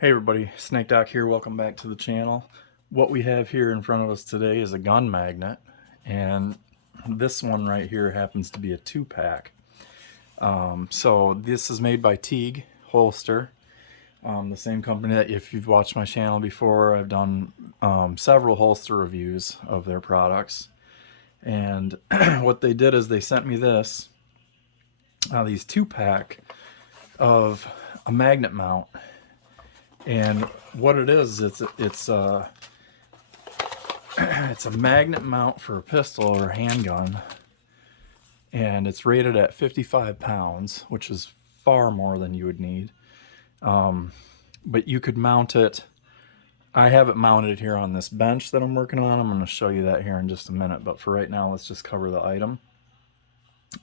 Hey everybody, Snake Doc here. Welcome back to the channel. What we have here in front of us today is a gun magnet, and this one right here happens to be a 2-pack. So this is made by TEGE Holster, the same company that, if you've watched my channel before, I've done several holster reviews of their products. And what they did is they sent me these 2-pack of a magnet mount. And what it is, it's a magnet mount for a pistol or a handgun, and it's rated at 55 pounds, which is far more than you would need. But you could mount it. I have it mounted here on this bench that I'm working on. I'm going to show you that here in just a minute, but for right now, let's just cover the item.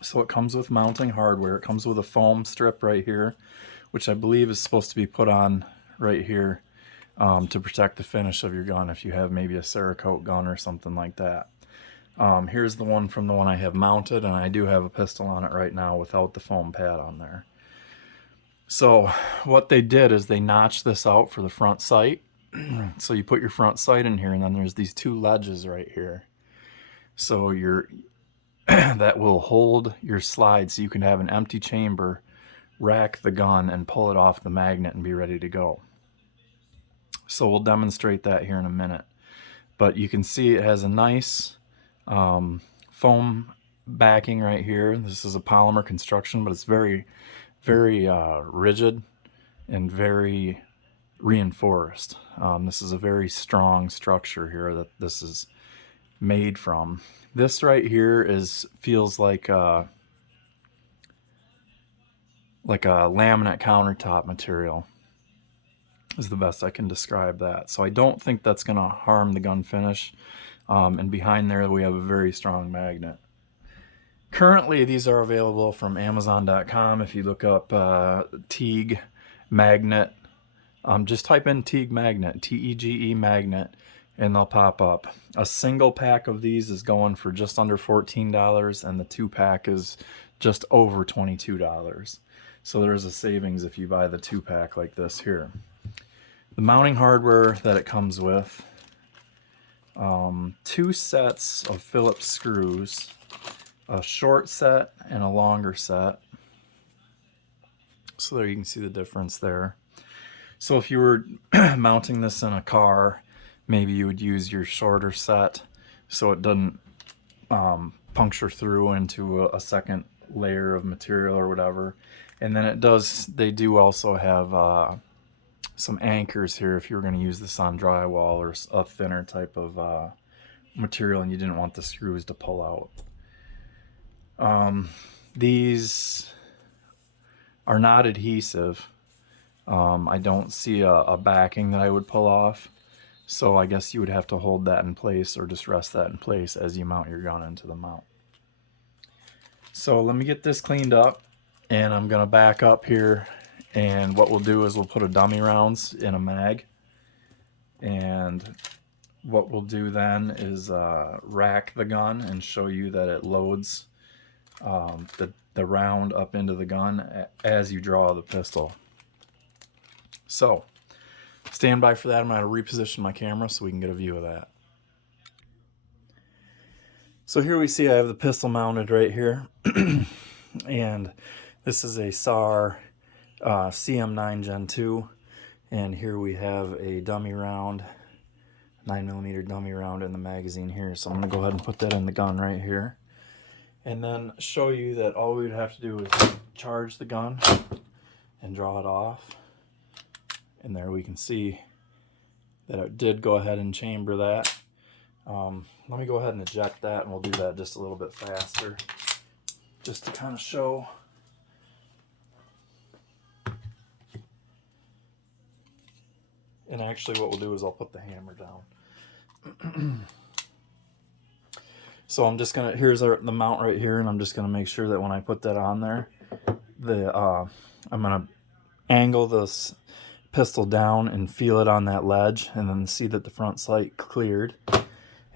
So it comes with mounting hardware. It comes with a foam strip right here, which I believe is supposed to be put on right here to protect the finish of your gun if you have maybe a Cerakote gun or something like that. Here's the one from the one I have mounted, and I do have a pistol on it right now without the foam pad on there. So what they did is they notched this out for the front sight. So you put your front sight in here, and then there's these 2 ledges right here. So that will hold your slide so you can have an empty chamber, rack the gun, and pull it off the magnet and be ready to go. So we'll demonstrate that here in a minute. But you can see it has a nice foam backing right here. This is a polymer construction, but it's very, very rigid and very reinforced. This is a very strong structure here that this is made from. This right here feels like a laminate countertop material is the best I can describe that. So I don't think that's going to harm the gun finish. And behind there we have a very strong magnet. Currently these are available from Amazon.com. If you look up TEGE magnet, just type in TEGE magnet, T-E-G-E magnet, and they'll pop up. A single pack of these is going for just under $14, and the 2-pack is just over $22. So there's a savings if you buy the 2-pack like this here. The mounting hardware that it comes with, 2 sets of Phillips screws, a short set and a longer set. So there you can see the difference there. So if you were mounting this in a car, maybe you would use your shorter set so it doesn't puncture through into a second layer of material or whatever. And then they do also have some anchors here if you were going to use this on drywall or a thinner type of material and you didn't want the screws to pull out. These are not adhesive. I don't see a backing that I would pull off, so I guess you would have to hold that in place or just rest that in place as you mount your gun into the mount. So let me get this cleaned up, and I'm going to back up here. And what we'll do is we'll put a dummy rounds in a mag, and what we'll do then is rack the gun and show you that it loads the round up into the gun as you draw the pistol. So stand by for that. I'm going to reposition my camera so we can get a view of that. So here we see I have the pistol mounted right here, and this is a SAR CM9 Gen 2, and here we have a dummy round, 9mm dummy round in the magazine here. So I'm going to go ahead and put that in the gun right here, and then show you that all we would have to do is charge the gun and draw it off. And there we can see that it did go ahead and chamber that. Let me go ahead and eject that, and we'll do that just a little bit faster, just to kind of show. And actually what we'll do is I'll put the hammer down. So I'm just gonna, here's the mount right here, and I'm just gonna make sure that when I put that on there, I'm gonna angle this pistol down and feel it on that ledge, and then see that the front sight cleared,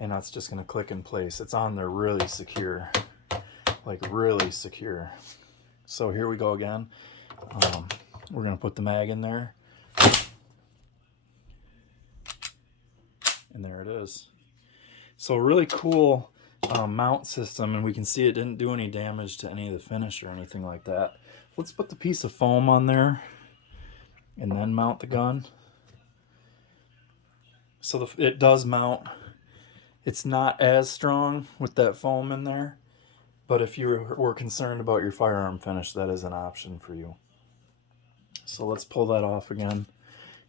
and that's just gonna click in place. It's on there really secure, like really secure. So here we go again. We're gonna put the mag in there, is. So a really cool mount system, and we can see it didn't do any damage to any of the finish or anything like that. Let's put the piece of foam on there and then mount the gun. So it does mount. It's not as strong with that foam in there, but if you were concerned about your firearm finish, that is an option for you. So let's pull that off again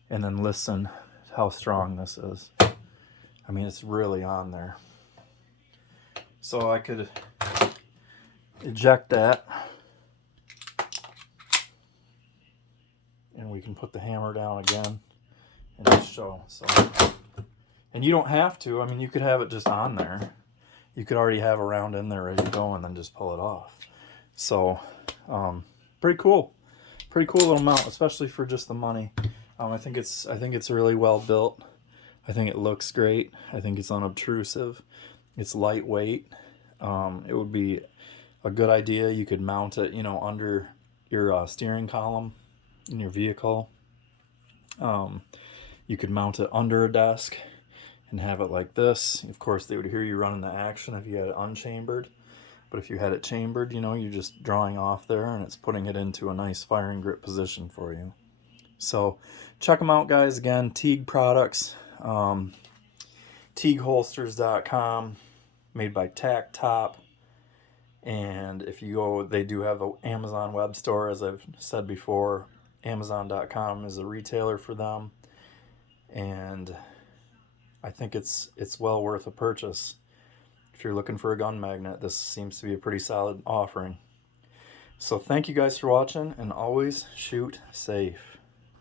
and then listen to how strong this is. I mean, it's really on there. So I could eject that, and we can put the hammer down again and just show. So, and you don't have to. I mean, you could have it just on there. You could already have a round in there ready to go, and then just pull it off. So, pretty cool. Pretty cool little mount, especially for just the money. I think it's really well built. I think it looks great. I think it's unobtrusive. It's lightweight. It would be a good idea. You could mount it, you know, under your steering column in your vehicle. You could mount it under a desk and have it like this. Of course, they would hear you running the action if you had it unchambered. But if you had it chambered, you know, you're just drawing off there and it's putting it into a nice firing grip position for you. So check them out, guys. Again, TEGE products, TEGEholsters.com, made by Tac Top. And if you go, they do have an Amazon web store, as I've said before. Amazon.com is a retailer for them. And I think it's well worth a purchase. If you're looking for a gun magnet, this seems to be a pretty solid offering. So thank you guys for watching, and always shoot safe.